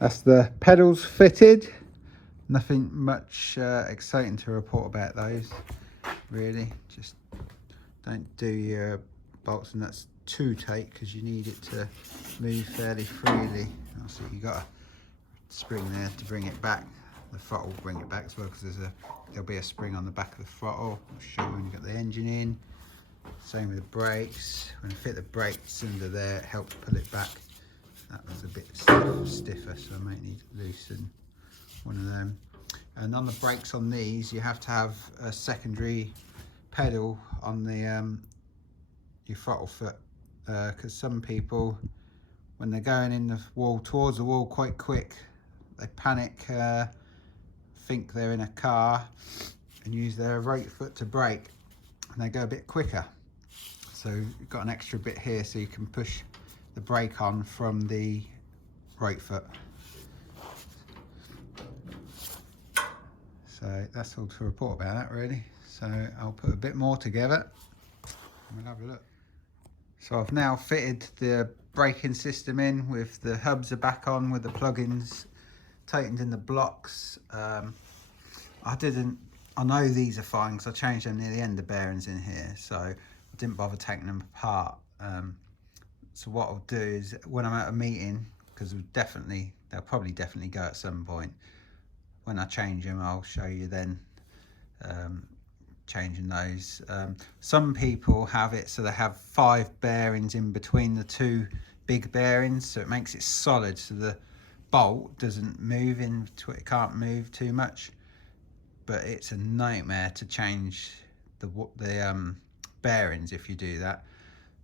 That's the pedals fitted. Nothing much exciting to report about those, really. Just don't do your bolts and nuts too tight because you need it to move fairly freely. Also, you got a spring there to bring it back. The throttle will bring it back as well because there'll be a spring on the back of the throttle. I'll show you when you get the engine in. Same with the brakes. When I fit the brake cylinder there, it helps pull it back. That was a bit stiffer, so I might need to loosen one of them. And on the brakes on these, you have to have a secondary pedal on the your throttle foot, because some people, when they're going in the wall towards the wall quite quick, they panic, think they're in a car, and use their right foot to brake, and they go a bit quicker. So you've got an extra bit here so you can push the brake on from the right foot. So that's all to report about that, really. So I'll put a bit more together and we'll have a look. So I've now fitted the braking system in with the hubs are back on with the plugins tightened in the blocks. I know these are fine because I changed them near the end of bearings in here, so I didn't bother taking them apart. So what I'll do is when I'm at a meeting, because they'll probably definitely go at some point, when I change them I'll show you then changing those. Some people have it so they have 5 bearings in between the 2 big bearings, so it makes it solid so the bolt doesn't move into it, it can't move too much. But it's a nightmare to change the bearings if you do that.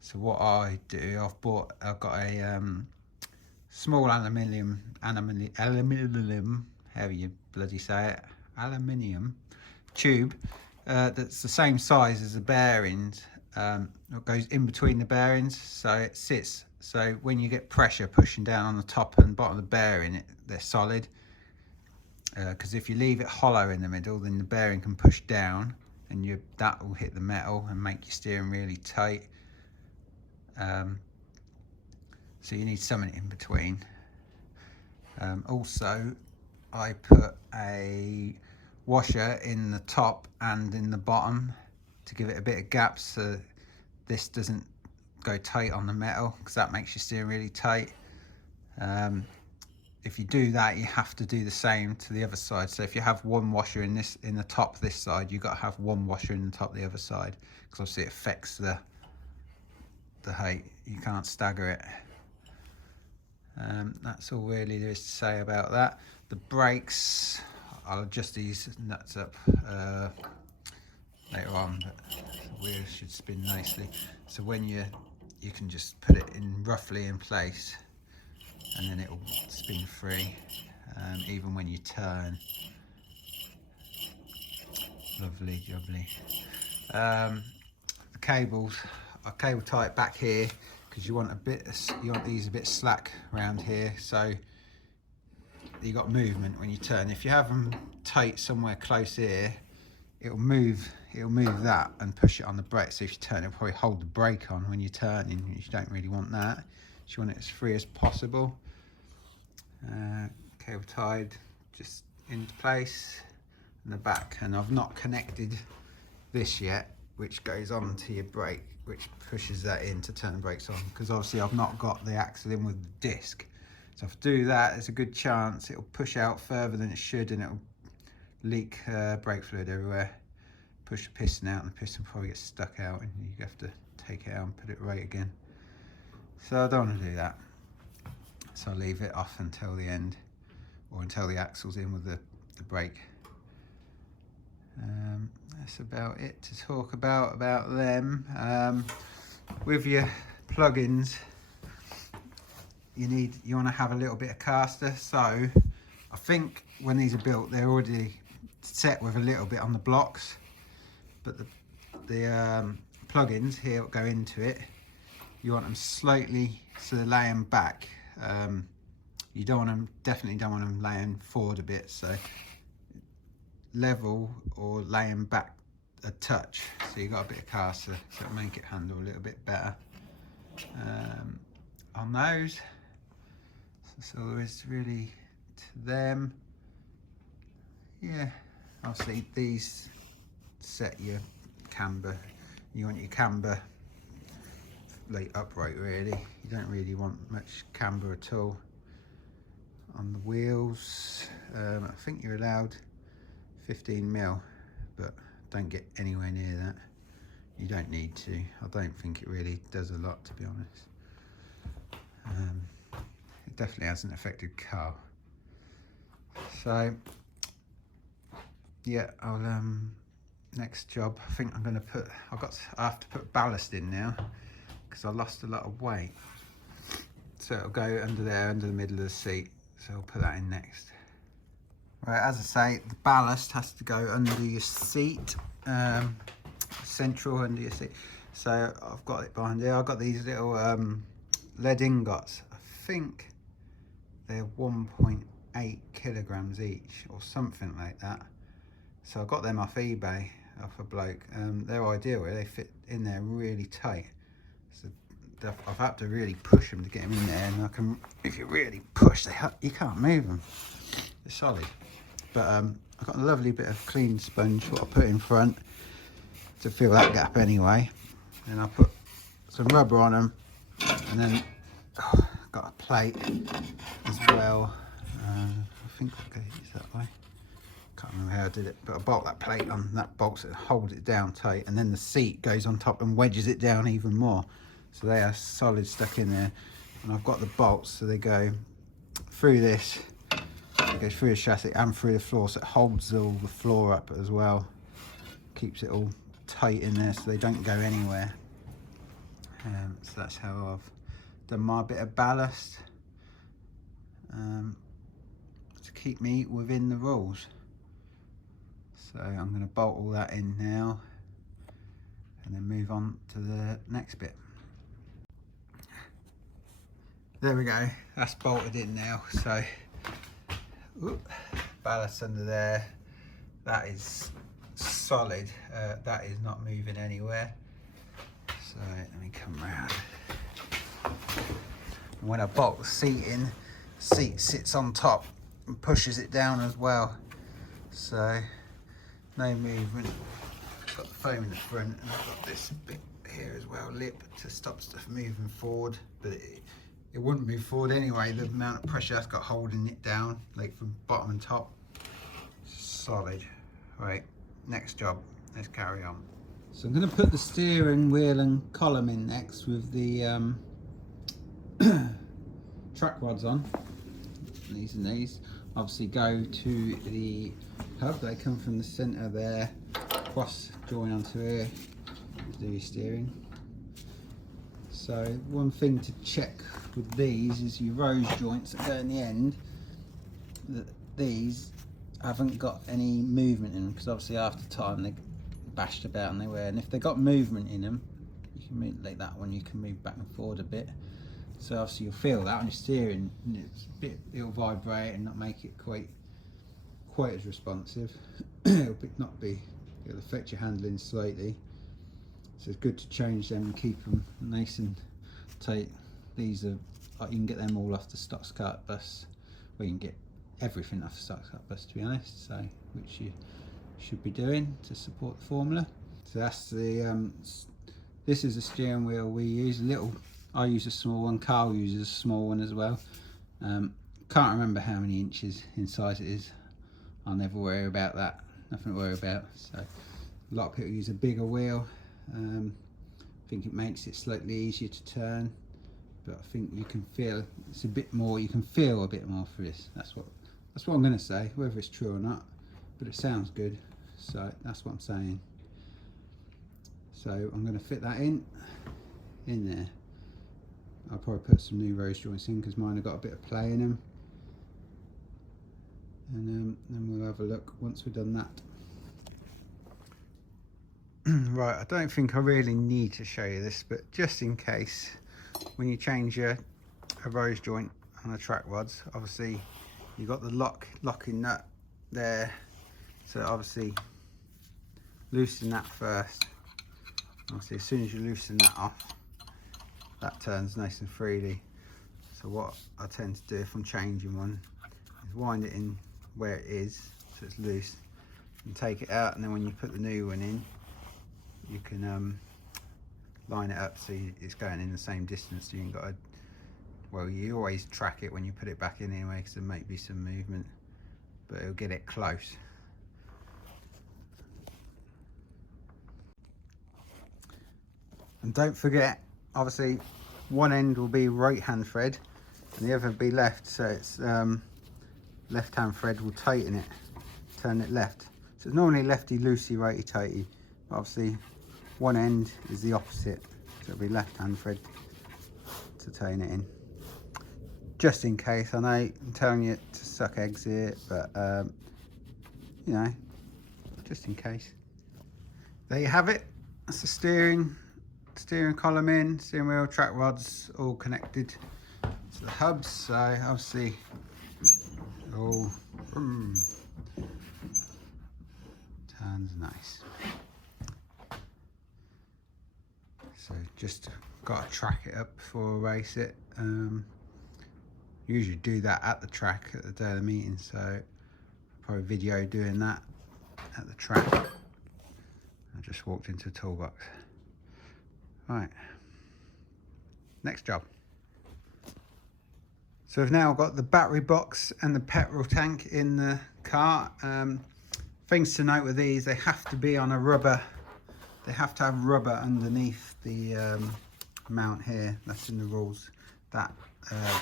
So what I do, I've got a small aluminium, how you bloody say it, aluminium tube that's the same size as the bearings. It goes in between the bearings, so it sits. So when you get pressure pushing down on the top and bottom of the bearing, they're solid. Because if you leave it hollow in the middle, then the bearing can push down and that will hit the metal and make your steering really tight. So you need something in between. Also, I put a washer in the top and in the bottom to give it a bit of gap so this doesn't go tight on the metal, because that makes your steering really tight. If you do that, you have to do the same to the other side. So if you have one washer in the top this side, you've got to have one washer in the top the other side, because obviously it affects the height. You can't stagger it. That's all really there is to say about that. The brakes, I'll adjust these nuts up later on, but the wheel should spin nicely. So when you can just put it in roughly in place, and then it will spin free, even when you turn. Lovely jubbly. The cables, I cable tie it back here because you want these a bit slack around here, so you got movement when you turn. If you have them tight somewhere close here, it'll move that and push it on the brake. So if you turn, it'll probably hold the brake on when you're turning. You don't really want that. You want it as free as possible. Cable tied just into place in the back, and I've not connected this yet, which goes on to your brake, which pushes that in to turn the brakes on, because obviously I've not got the axle in with the disc. So if I do that, there's a good chance it'll push out further than it should, and it'll leak brake fluid everywhere, push the piston out, and the piston will probably get stuck out and you have to take it out and put it right again. So I don't want to do that. So I'll leave it off until the end, or until the axle's in with the brake. That's about it to talk about them. With your plugins, you want to have a little bit of caster. So I think when these are built, they're already set with a little bit on the blocks, but the plugins here that go into it, you want them slightly so they're laying back. You definitely don't want them laying forward a bit, so level or laying back a touch, so you got a bit of caster, so it'll make it handle a little bit better on those. So there is really to them. Yeah, obviously these set your camber. You want your camber like upright really. You don't really want much camber at all. On the wheels, I think you're allowed 15 mil, but don't get anywhere near that. You don't need to. I don't think it really does a lot, to be honest. It definitely hasn't affected car. So yeah, I'll next job, I think I'm going to put, I have to put ballast in now because I lost a lot of weight. So it'll go under there, under the middle of the seat. So I'll put that in next. Right, as I say, the ballast has to go under your seat, central under your seat. So I've got it behind here. I've got these little lead ingots. I think they're 1.8 kilograms each or something like that. So I got them off eBay, off a bloke. They're ideal, they fit in there really tight. So I've had to really push them to get them in there, and I can, if you really push, you can't move them. They're solid. But I've got a lovely bit of clean sponge, what I put in front to fill that gap anyway. And I put some rubber on them, and then got a plate as well. I think I could use that way. Can't remember how I did it, but I bolt that plate on, that bolts it, holds it down tight, and then the seat goes on top and wedges it down even more. So they are solid stuck in there. And I've got the bolts, so they go through this, it goes through the chassis and through the floor, so it holds all the floor up as well. Keeps it all tight in there so they don't go anywhere. So that's how I've done my bit of ballast to keep me within the rules. So I'm going to bolt all that in now and then move on to the next bit. There we go, that's bolted in now. So ballast under there, that is solid, that is not moving anywhere. So let me come round. And when I bolt the seat in, the seat sits on top and pushes it down as well. So no movement. I've got the foam in the front, and I've got this bit here as well, lip, to stop stuff moving forward. But it wouldn't move forward anyway, the amount of pressure that's got holding it down, like from bottom and top. Solid. Right, next job, let's carry on. So I'm going to put the steering wheel and column in next with the track rods on. These and these obviously go to the hub. They come from the centre there, cross join onto here to do your steering. So one thing to check with these is your rose joints that go in the end, that these haven't got any movement in them, because obviously after time they bashed about and they wear, and if they've got movement in them, you can move like that one, you can move back and forward a bit. So obviously you'll feel that on your steering, it'll vibrate and not make it quite as responsive. It'll affect your handling slightly. So it's good to change them and keep them nice and tight. These are, you can get them all off the Stoxkart bus, well, you can get everything off the Stoxkart bus, to be honest, so which you should be doing to support the formula. So that's the this is the steering wheel we use. I use a small one, Carl uses a small one as well. Can't remember how many inches in size it is. I'll never worry about that, nothing to worry about. So a lot of people use a bigger wheel. I think it makes it slightly easier to turn, but I think you can feel it's a bit more, you can feel a bit more for this. That's what I'm going to say, whether it's true or not, but it sounds good, so that's what I'm saying. So I'm going to fit that in there. I'll probably put some new rose joints in because mine have got a bit of play in them, and then we'll have a look once we've done that. Right, I don't think I really need to show you this, but just in case, when you change a rose joint on the track rods, obviously you've got the locking nut there, so obviously loosen that first. Obviously as soon as you loosen that off, that turns nice and freely. So what I tend to do if I'm changing one is wind it in where it is so it's loose and take it out, and then when you put the new one in you can line it up so it's going in the same distance, so you ain't got to, well, you always track it when you put it back in anyway because there might be some movement, but it'll get it close. And don't forget, obviously one end will be right hand thread and the other will be left, so it's left hand thread will tighten it, turn it left. So it's normally lefty loosey, righty tighty, but obviously one end is the opposite, so it'll be left hand thread to tighten it in. Just in case, I know I'm telling you to suck eggs here, but you know, just in case. There you have it. That's the steering column in, steering wheel, track rods all connected to the hubs, so obviously all turns nice. So just got to track it up before I race it. Usually do that at the track at the day of the meeting, so I'll probably video doing that at the track. I just walked into a toolbox. Right, next job. So we've now got the battery box and the petrol tank in the car. Things to note with these, they have to be on a rubber, they have to have rubber underneath the mount here. That's in the rules, that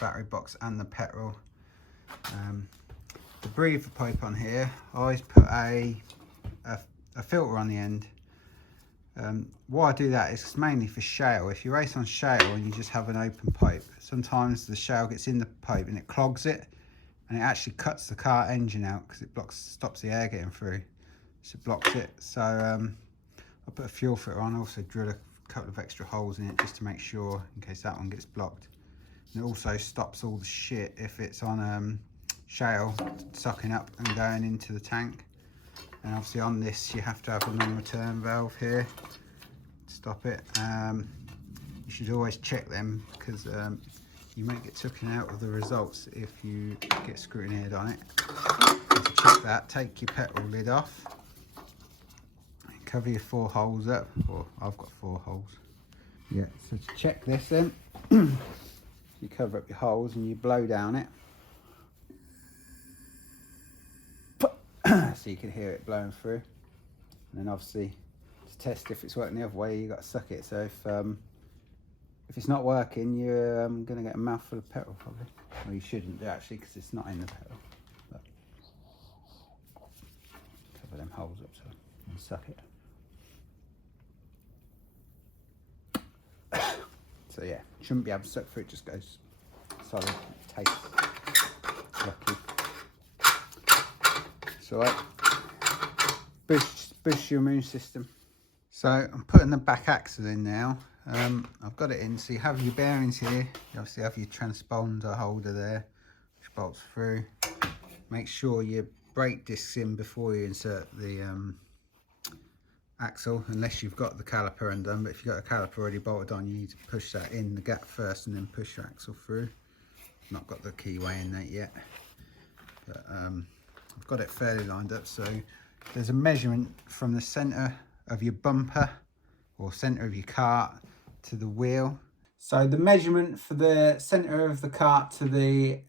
battery box and the petrol. The breather pipe on here, I always put a filter on the end. Why I do that is mainly for shale. If you race on shale and you just have an open pipe, sometimes the shale gets in the pipe and it clogs it, and it actually cuts the car engine out because it stops the air getting through, so it blocks it. So I put a fuel filter on, also drill a couple of extra holes in it just to make sure in case that one gets blocked. And it also stops all the shit if it's on shale sucking up and going into the tank. And obviously on this you have to have a non-return valve here to stop it. You should always check them because you might get taken out of the results if you get scrutineered on it. And to check that, take your petrol lid off, cover your 4 holes up, or I've got 4 holes. Yeah, so to check this then, you cover up your holes and you blow down it. So you can hear it blowing through, and then obviously to test if it's working the other way you got to suck it. So if it's not working, you're going to get a mouthful of petrol probably. Well, you shouldn't do actually because it's not in the petrol. But cover them holes up so and suck it. So yeah, shouldn't be able to suck through, it just goes solid, tastes lucky. So boost your immune system. So I'm putting the back axle in now. I've got it in, so you have your bearings here, you obviously have your transponder holder there which bolts through. Make sure your brake disc's in before you insert the axle, unless you've got the caliper undone, but if you've got a caliper already bolted on, you need to push that in the gap first and then push your axle through. Not got the keyway in there yet, but I've got it fairly lined up. So there's a measurement from the center of your bumper or center of your cart to the wheel. So the measurement for the center of the cart to the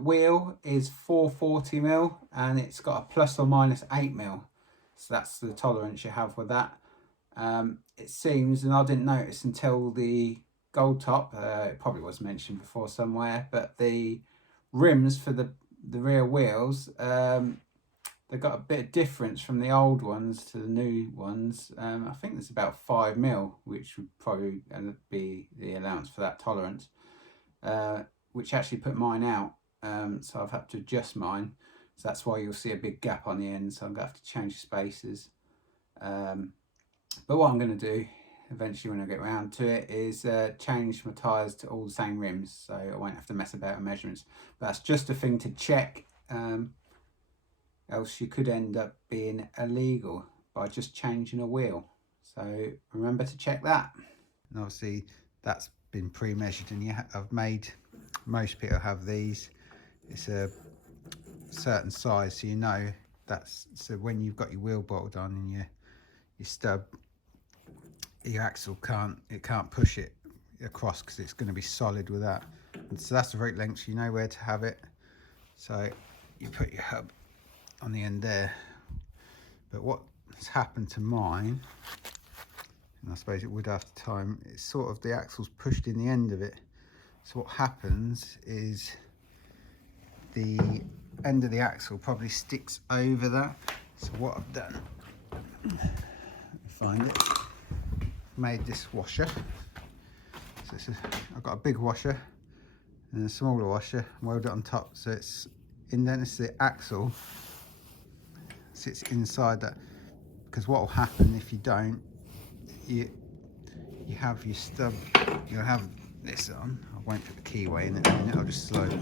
wheel is 440mm, and it's got a plus or minus 8mm. So that's the tolerance you have with that. It seems, and I didn't notice until the gold top, it probably was mentioned before somewhere, but the rims for the rear wheels, they've got a bit of difference from the old ones to the new ones. I think there's about 5mm, which would probably be the allowance for that tolerance, which actually put mine out. So I've had to adjust mine. So that's why you'll see a big gap on the end. So I'm going to have to change the spacers. But what I'm going to do eventually when I get around to it is change my tyres to all the same rims. So I won't have to mess about with measurements. But that's just a thing to check. Else you could end up being illegal by just changing a wheel. So remember to check that. And obviously that's been pre-measured, and I've made, most people have these. It's a certain size, so you know that's, so when you've got your wheel bolted on and your stub, your axle can't push it across because it's going to be solid with that. And so that's the right length, so you know where to have it. So you put your hub on the end there. But what's happened to mine, and I suppose it would after time, it's sort of the axle's pushed in the end of it. So what happens is the end of the axle probably sticks over that. So what I've done, let me find it, made this washer. So I've got a big washer and a smaller washer, welded it on top, so it's indented, so the axle sits inside that. Because what will happen if you don't, you have your stub, you'll have this on. I won't put the keyway in it, I'll just slide it.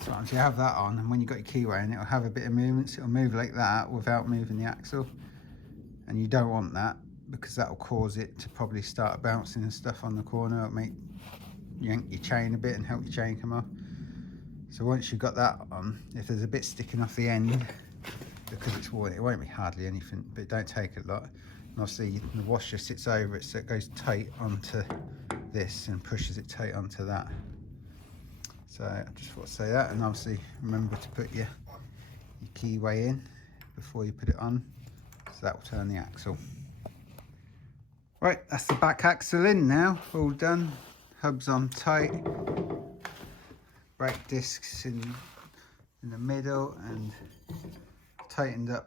So you have that on, and when you've got your keyway in, it'll have a bit of movement, so it'll move like that without moving the axle. And you don't want that, because that will cause it to probably start bouncing and stuff on the corner. It'll make yank your chain a bit and help your chain come off. So once you've got that on, if there's a bit sticking off the end, because it's worn, it won't be hardly anything, but don't take a lot. And obviously the washer sits over it, so it goes tight onto this and pushes it tight onto that. So I just thought to say that, and obviously remember to put your keyway in before you put it on, so that will turn the axle. Right, that's the back axle in now, all done. Hubs on tight, brake discs in the middle, and tightened it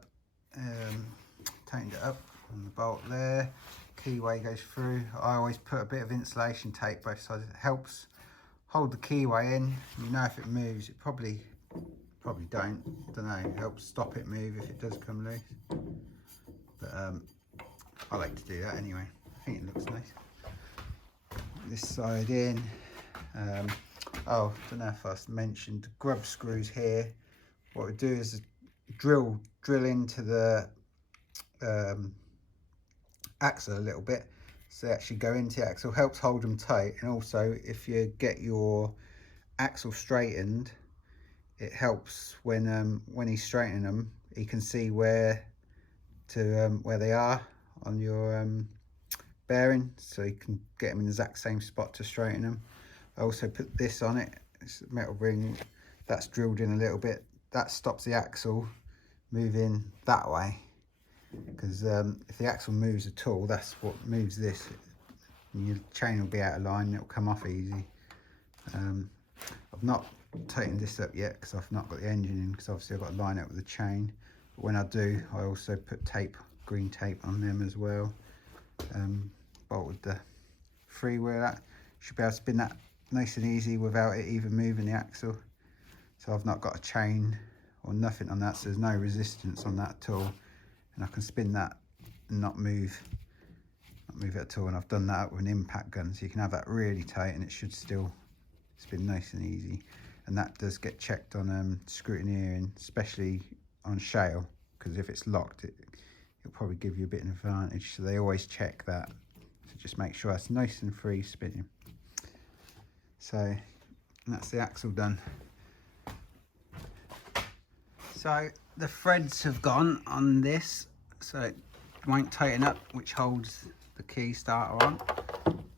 up on the bolt there. Keyway goes through. I always put a bit of insulation tape both sides. It helps hold the keyway in. You know, if it moves, it probably don't know. It helps stop it move if it does come loose. But I like to do that anyway. I think it looks nice. This side in. Oh, don't know if I mentioned the grub screws here. What we do is drill into the axle a little bit, so they actually go into the axle, helps hold them tight. And also, if you get your axle straightened, it helps when he's straightening them, he can see where they are on your bearing, so you can get them in the exact same spot to straighten them. I also put this on it, it's a metal ring that's drilled in a little bit. That stops the axle moving that way, because if the axle moves at all, that's what moves this, and your chain will be out of line and it'll come off easy. I've not tightened this up yet because I've not got the engine in, because obviously I've got to line it up with the chain. But when I do, I also put tape, green tape on them as well. Bolted the freewheel. That should be able to spin that nice and easy without it even moving the axle. So I've not got a chain or nothing on that, so there's no resistance on that at all, and I can spin that and not move it at all. And I've done that with an impact gun, so you can have that really tight and it should still spin nice and easy. And that does get checked on scrutineering, especially on shale, because if it's locked, it'll probably give you a bit of an advantage, so they always check that. So just make sure it's nice and free spinning. So that's the axle done. So the threads have gone on this, so it won't tighten up, which holds the key starter on.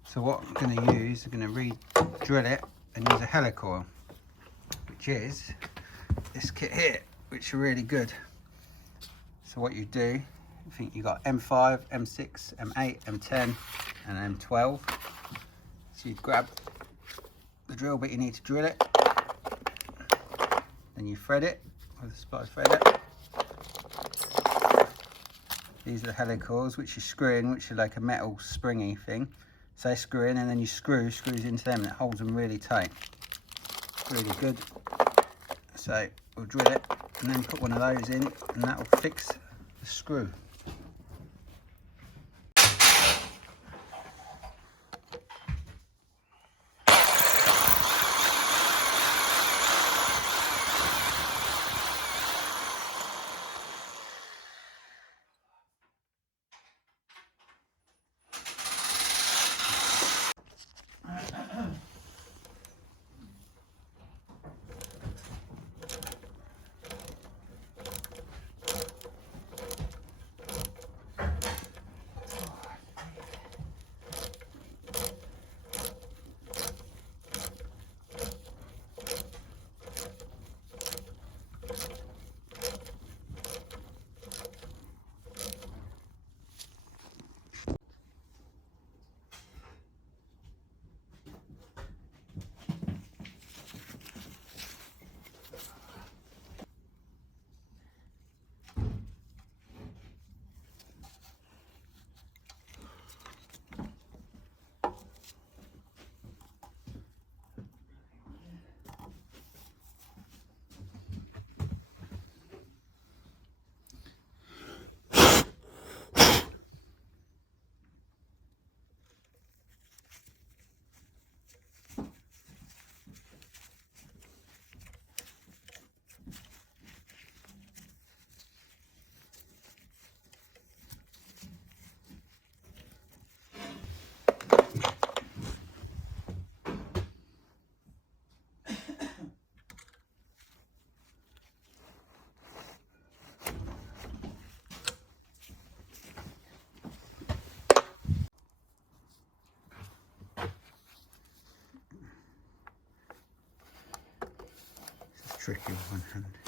So what I'm going to use, I'm going to re-drill it and use a helicoil, which is this kit here, which are really good. So what you do, I think you got M5, M6, M8, M10 and M12. So you grab the drill bit you need to drill it, then you thread it with a spot threader. These are the helicoils, which you screw in, which are like a metal springy thing. So they screw in, and then you screws into them, and it holds them really tight. Really good. So we'll drill it and then put one of those in, and that will fix the screw. tricky with one hand.